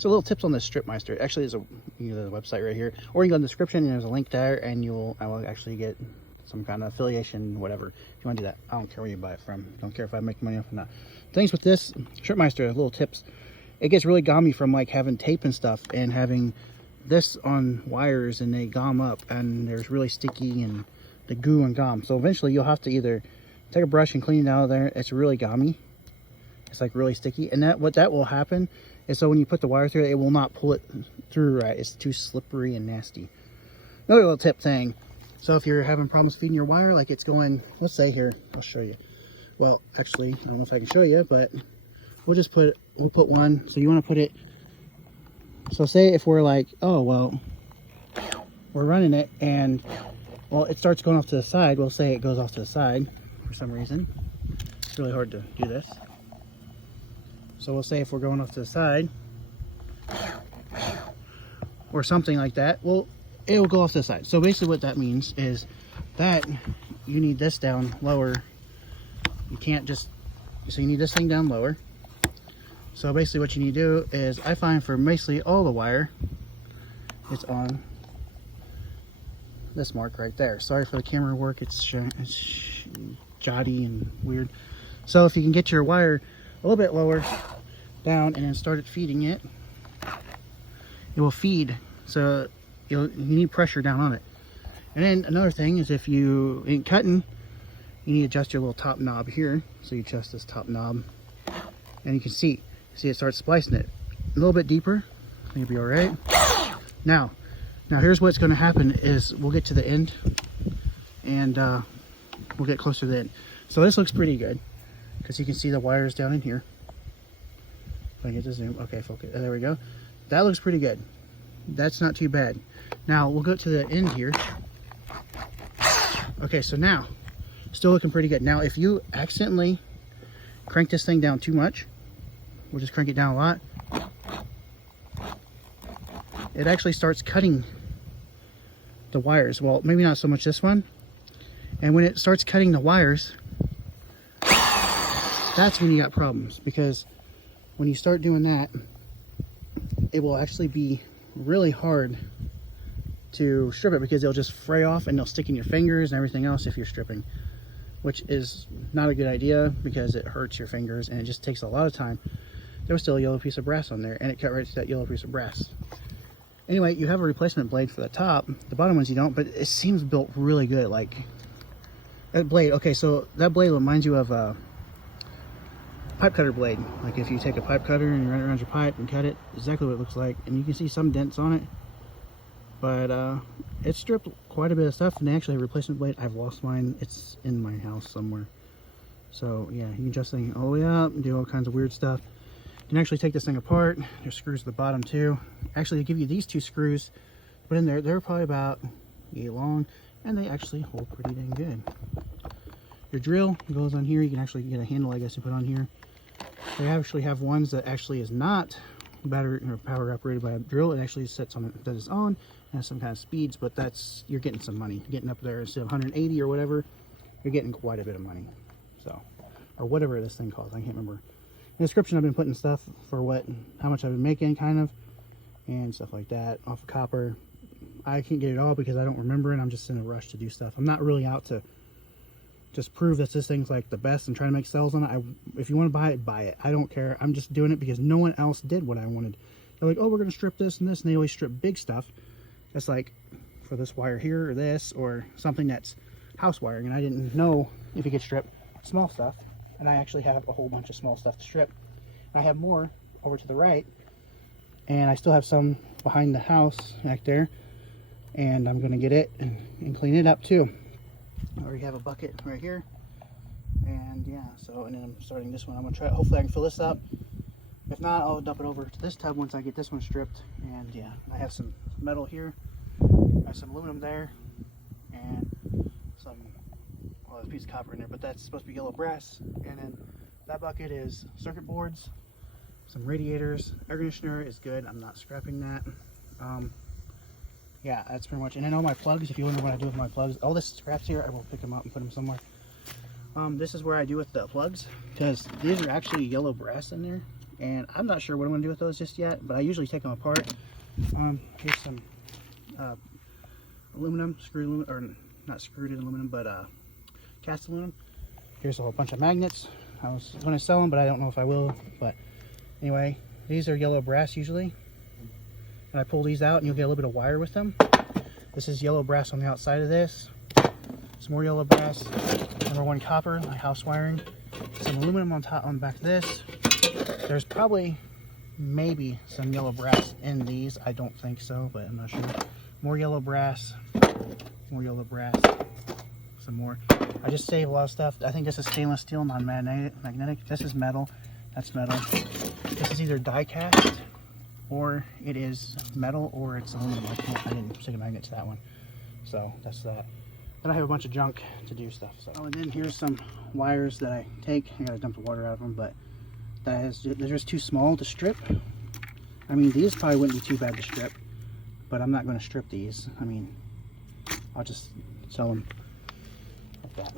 So little tips on this stripMeister. It actually is a website right here, or you can go in the description and there's a link there, and I will actually get some kind of affiliation, whatever. If you want to do that, I don't care where you buy it from. Don't care if I make money off or not. Things with this stripMeister, little tips. It gets really gummy from like having tape and stuff and having this on wires, and they gum up, and there's really sticky and the goo and gum. So eventually you'll have to either take a brush and clean it out of there. It's really gummy. It's like really sticky, and what will happen is, so when you put the wire through it, it will not pull it through right. It's too slippery and nasty. Another little tip thing. So if you're having problems feeding your wire, like it's going, let's say here, I'll show you. Well, actually, I don't know if I can show you, but we'll put one. So you want to put it, so say if we're like, oh, well, we're running it and, well, it starts going off to the side. We'll say it goes off to the side for some reason. It's really hard to do this. So we'll say if we're going off to the side or something like that, well, it will go off to the side. So basically what that means is that you need this down lower. You can't just, so you need this thing down lower. So basically what you need to do is, I find for basically all the wire, it's on this mark right there. Sorry for the camera work, it's jotty and weird. So if you can get your wire a little bit lower down and then start feeding it, it will feed. So you need pressure down on it. And then another thing is, if you ain't cutting, you need to adjust your little top knob here. So you adjust this top knob, and you can see it starts splicing it a little bit deeper. I think it'll be all right. Now here's what's going to happen is, we'll get to the end, and we'll get closer to the end. So this looks pretty good because you can see the wires down in here. If I get to zoom, okay, focus. There we go. That looks pretty good. That's not too bad. Now we'll go to the end here. Okay, so now still looking pretty good. Now if you accidentally crank this thing down too much, we'll just crank it down a lot, it actually starts cutting the wires. Well, maybe not so much this one. And when it starts cutting the wires, that's when you got problems, because when you start doing that, it will actually be really hard to strip it, because it'll just fray off and they'll stick in your fingers and everything else if you're stripping, which is not a good idea because it hurts your fingers and it just takes a lot of time. There was still a yellow piece of brass on there, and it cut right to that yellow piece of brass. Anyway, you have a replacement blade for the top. The bottom ones you don't, but it seems built really good. Like that blade, okay, so that blade reminds you of a pipe cutter blade. Like if you take a pipe cutter and you run it around your pipe and cut it, exactly what it looks like. And you can see some dents on it, but it stripped quite a bit of stuff. And they actually have a replacement blade. I've lost mine. It's in my house somewhere. So yeah, you can adjust things all the way up and do all kinds of weird stuff. You can actually take this thing apart. There's screws at the bottom too. Actually, they give you these two screws put in there. They're probably about 8 long, and they actually hold pretty dang good. Your drill goes on here. You can actually get a handle, I guess, to put on here. They actually have ones that actually is not battery or power operated by a drill. It actually sets on it, does its own, and has some kind of speeds, but that's, you're getting some money. Getting up there, instead of 180 or whatever, you're getting quite a bit of money. So, or whatever this thing costs, I can't remember. In the description, I've been putting stuff for how much I've been making, kind of, and stuff like that, off of copper. I can't get it all because I don't remember, and I'm just in a rush to do stuff. I'm not really out to just prove that this thing's like the best and try to make sales on it. If you want to buy it, buy it. I don't care. I'm just doing it because no one else did what I wanted. They're like, oh, we're going to strip this and this, and they always strip big stuff. That's like for this wire here or this, or something that's house wiring, and I didn't know if you could strip small stuff. And I actually have a whole bunch of small stuff to strip. I have more over to the right, and I still have some behind the house back there, and I'm going to get it and clean it up too. I already have a bucket right here, and yeah, so, and then I'm starting this one. I'm going to try, hopefully I can fill this up. If not, I'll dump it over to this tub once I get this one stripped. And yeah, I have some metal here, I have some aluminum there, and some, well, there's a piece of copper in there, but that's supposed to be yellow brass. And then that bucket is circuit boards, some radiators, air conditioner is good. I'm not scrapping that. Yeah, that's pretty much. And then all my plugs, if you wonder what I do with my plugs, all this scraps here, I will pick them up and put them somewhere. This is where I do with the plugs, because these are actually yellow brass in there, And I'm not sure what I'm going to do with those just yet, but I usually take them apart. Here's some aluminum, screwed aluminum, or not screwed aluminum, but cast aluminum. Here's a whole bunch of magnets. I was going to sell them, but I don't know if I will. But anyway, these are yellow brass usually. And I pull these out and you'll get a little bit of wire with them. This is yellow brass on the outside of this. Some more yellow brass. Number 1 copper, my house wiring. Some aluminum on top, on the back of this. There's probably, maybe some yellow brass in these. I don't think so, but I'm not sure. More yellow brass. More yellow brass. Some more. I just save a lot of stuff. I think this is stainless steel, non-magnetic. This is metal. That's metal. This is either die cast, or it is metal, or it's aluminum. I didn't stick a magnet to that one. So that's that. Then I have a bunch of junk to do stuff. So. Oh, and then here's some wires that I take. I gotta dump the water out of them, but they're just too small to strip. I mean, these probably wouldn't be too bad to strip, but I'm not going to strip these. I mean, I'll just sell them like that.